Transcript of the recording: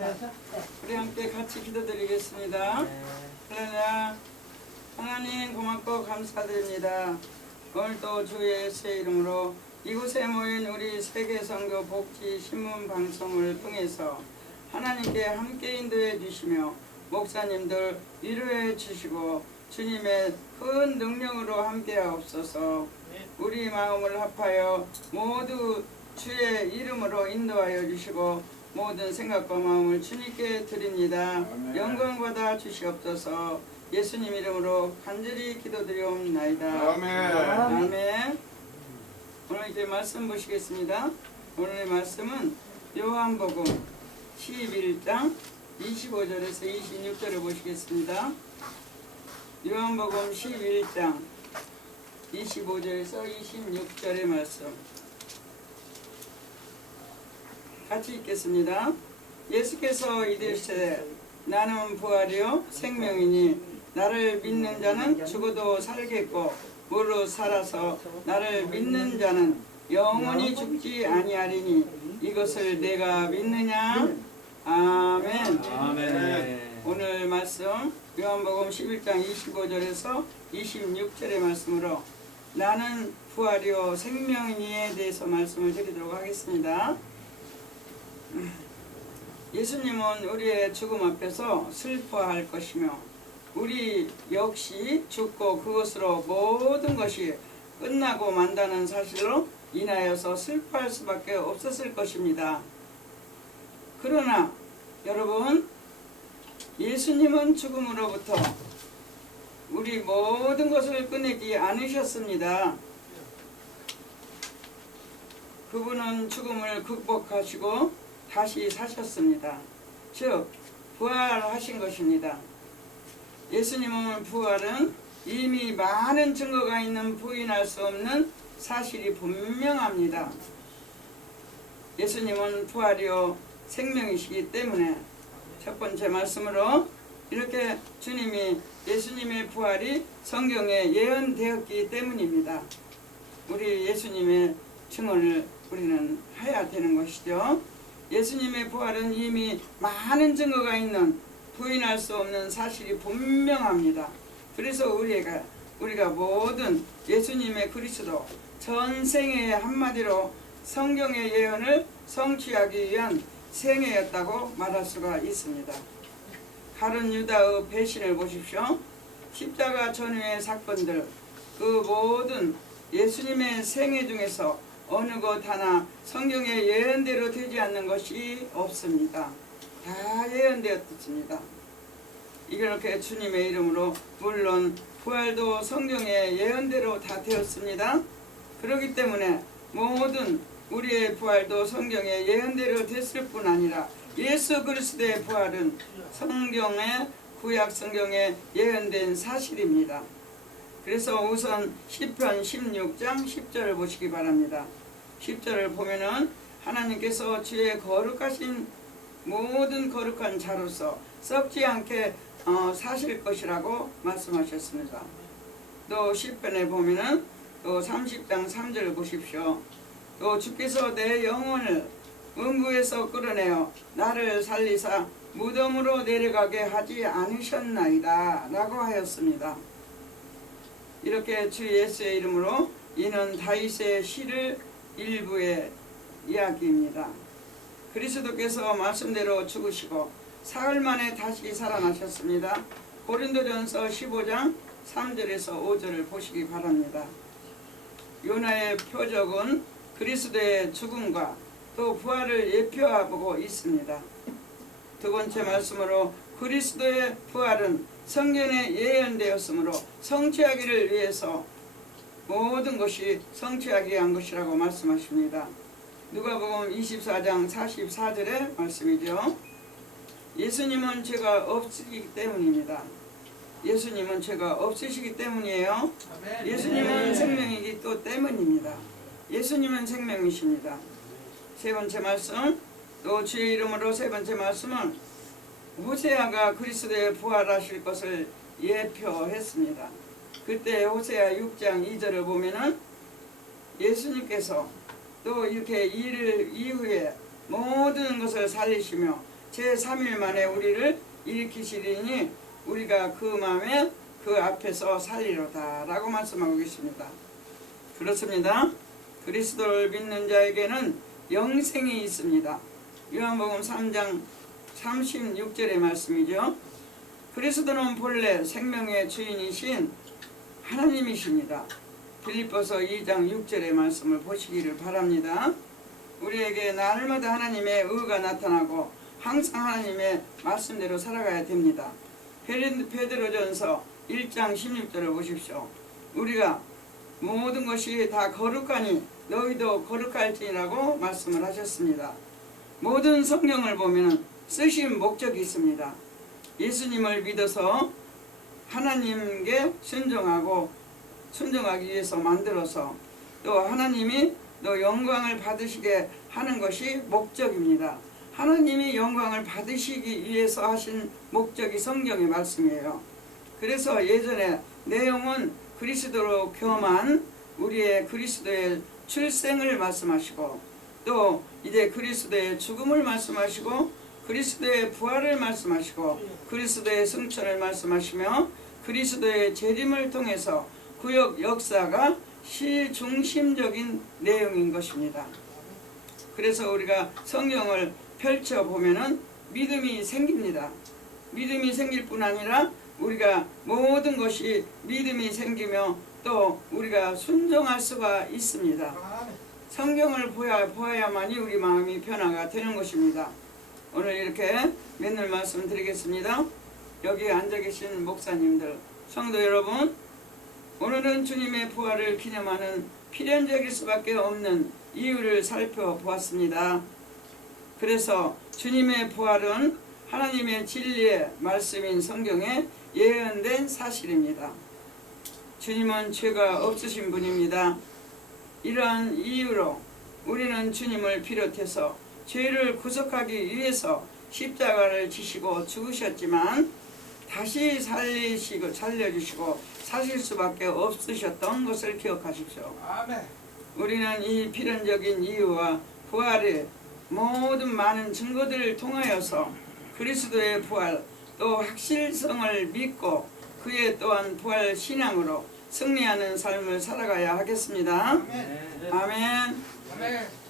우리 함께 같이 기도드리겠습니다. 할렐루야. 하나님 고맙고 감사드립니다. 오늘도 주 예수의 이름으로 이곳에 모인 우리 세계선교 복지 신문 방송을 통해서 하나님께 함께 인도해 주시며 목사님들 위로해 주시고 주님의 큰 능력으로 함께 하옵소서. 우리 마음을 합하여 모두 주의 이름으로 인도하여 주시고 모든 생각과 마음을 주님께 드립니다. 영광 받아 주시옵소서. 예수님 이름으로 간절히 기도드리옵나이다. 아멘. 오늘 이제 말씀 보시겠습니다. 오늘의 말씀은 요한복음 11장 25절에서 26절을 보시겠습니다. 요한복음 11장 25절에서 26절의 말씀 같이 읽겠습니다. 예수께서 이르시되 나는 부활이요 생명이니 나를 믿는 자는 죽어도 살겠고 무릇 살아서 나를 믿는 자는 영원히 죽지 아니하리니 이것을 내가 믿느냐? 아멘. 아멘. 오늘 말씀 요한복음 11장 25절에서 26절의 말씀으로 나는 부활이요 생명이니에 대해서 말씀을 드리도록 하겠습니다. 예수님은 우리의 죽음 앞에서 슬퍼할 것이며 우리 역시 죽고 그것으로 모든 것이 끝나고 만다는 사실로 인하여서 슬퍼할 수밖에 없었을 것입니다. 그러나 여러분, 예수님은 죽음으로부터 우리 모든 것을 끝내지 않으셨습니다. 그분은 죽음을 극복하시고 다시 사셨습니다. 즉 부활하신 것입니다. 예수님은 부활은 이미 많은 증거가 있는 부인할 수 없는 사실이 분명합니다. 예수님은 부활이요 생명이시기 때문에 첫 번째 말씀으로 이렇게 주님이 예수님의 부활이 성경에 예언되었기 때문입니다. 우리 예수님의 증언을 우리는 해야 되는 것이죠. 예수님의 부활은 이미 많은 증거가 있는 부인할 수 없는 사실이 분명합니다. 그래서 우리가 모든 예수님의 그리스도 전생의 한마디로 성경의 예언을 성취하기 위한 생애였다고 말할 수가 있습니다. 가룟 유다의 배신을 보십시오. 십자가 전후의 사건들, 그 모든 예수님의 생애 중에서 어느 것 하나 성경의 예언대로 되지 않는 것이 없습니다. 다 예언되었습니다. 이렇게 주님의 이름으로 물론 부활도 성경의 예언대로 다 되었습니다. 그렇기 때문에 모든 우리의 부활도 성경의 예언대로 됐을 뿐 아니라 예수 그리스도의 부활은 성경의 구약 성경에 예언된 사실입니다. 그래서 우선 시편 16장 10절을 보시기 바랍니다. 10절을 보면은 하나님께서 주의 거룩하신 모든 거룩한 자로서 썩지 않게 사실 것이라고 말씀하셨습니다. 또 시편에 보면은 또 30장 3절을 보십시오. 또 주께서 내 영혼을 음부에서 끌어내어 나를 살리사 무덤으로 내려가게 하지 않으셨나이다 라고 하였습니다. 이렇게 주 예수의 이름으로 이는 다윗의 시를 일부의 이야기입니다. 그리스도께서 말씀대로 죽으시고 사흘 만에 다시 살아나셨습니다. 고린도전서 15장 3절에서 5절을 보시기 바랍니다. 요나의 표적은 그리스도의 죽음과 또 부활을 예표하고 있습니다. 두 번째 말씀으로 그리스도의 부활은 성경에 예언되었으므로 성취하기를 위해서 모든 것이 성취하기 위한 것이라고 말씀하십니다. 누가복음 24장 44절의 말씀이죠. 예수님은 죄가 없으시기 때문입니다. 예수님은 죄가 없으시기 때문이에요. 예수님은 생명이기 또 때문입니다. 예수님은 생명이십니다. 세 번째 말씀, 또 주의 이름으로 세 번째 말씀은 호세아가 그리스도의 부활하실 것을 예표했습니다. 그때 호세아 6장 2절을 보면은 예수님께서 또 이렇게 일을 이후에 모든 것을 살리시며 제3일 만에 우리를 일으키시리니 우리가 그 마음에 그 앞에서 살리로다 라고 말씀하고 계십니다. 그렇습니다. 그리스도를 믿는 자에게는 영생이 있습니다. 요한복음 3장 36절의 말씀이죠. 그리스도는 본래 생명의 주인이신 하나님이십니다. 빌립보서 2장 6절의 말씀을 보시기를 바랍니다. 우리에게 날마다 하나님의 의가 나타나고 항상 하나님의 말씀대로 살아가야 됩니다. 베드로전서 1장 16절을 보십시오. 우리가 모든 것이 다 거룩하니 너희도 거룩할지라고 말씀을 하셨습니다. 모든 성경을 보면 쓰신 목적이 있습니다. 예수님을 믿어서 하나님께 순종하기 위해서 만들어서 또 하나님이 또 영광을 받으시게 하는 것이 목적입니다. 하나님이 영광을 받으시기 위해서 하신 목적이 성경의 말씀이에요. 그래서 예전에 내용은 그리스도로 겸한 우리의 그리스도의 출생을 말씀하시고 또 이제 그리스도의 죽음을 말씀하시고 그리스도의 부활을 말씀하시고 그리스도의 승천을 말씀하시며 그리스도의 재림을 통해서 구역 역사가 실중심적인 내용인 것입니다. 그래서 우리가 성경을 펼쳐보면은 믿음이 생깁니다. 믿음이 생길 뿐 아니라 우리가 모든 것이 믿음이 생기며 또 우리가 순종할 수가 있습니다. 성경을 보아야만이 우리 마음이 변화가 되는 것입니다. 오늘 이렇게 맨날 말씀드리겠습니다. 여기 앉아 계신 목사님들, 성도 여러분, 오늘은 주님의 부활을 기념하는 필연적일 수밖에 없는 이유를 살펴보았습니다. 그래서 주님의 부활은 하나님의 진리의 말씀인 성경에 예언된 사실입니다. 주님은 죄가 없으신 분입니다. 이러한 이유로 우리는 주님을 비롯해서 죄를 구속하기 위해서 십자가를 지시고 죽으셨지만 다시 살려주시고 사실 수밖에 없으셨던 것을 기억하십시오. 아멘. 우리는 이 필연적인 이유와 부활의 모든 많은 증거들을 통하여서 그리스도의 부활 또 확실성을 믿고 그의 또한 부활 신앙으로 승리하는 삶을 살아가야 하겠습니다. 아멘. 아멘. 아멘.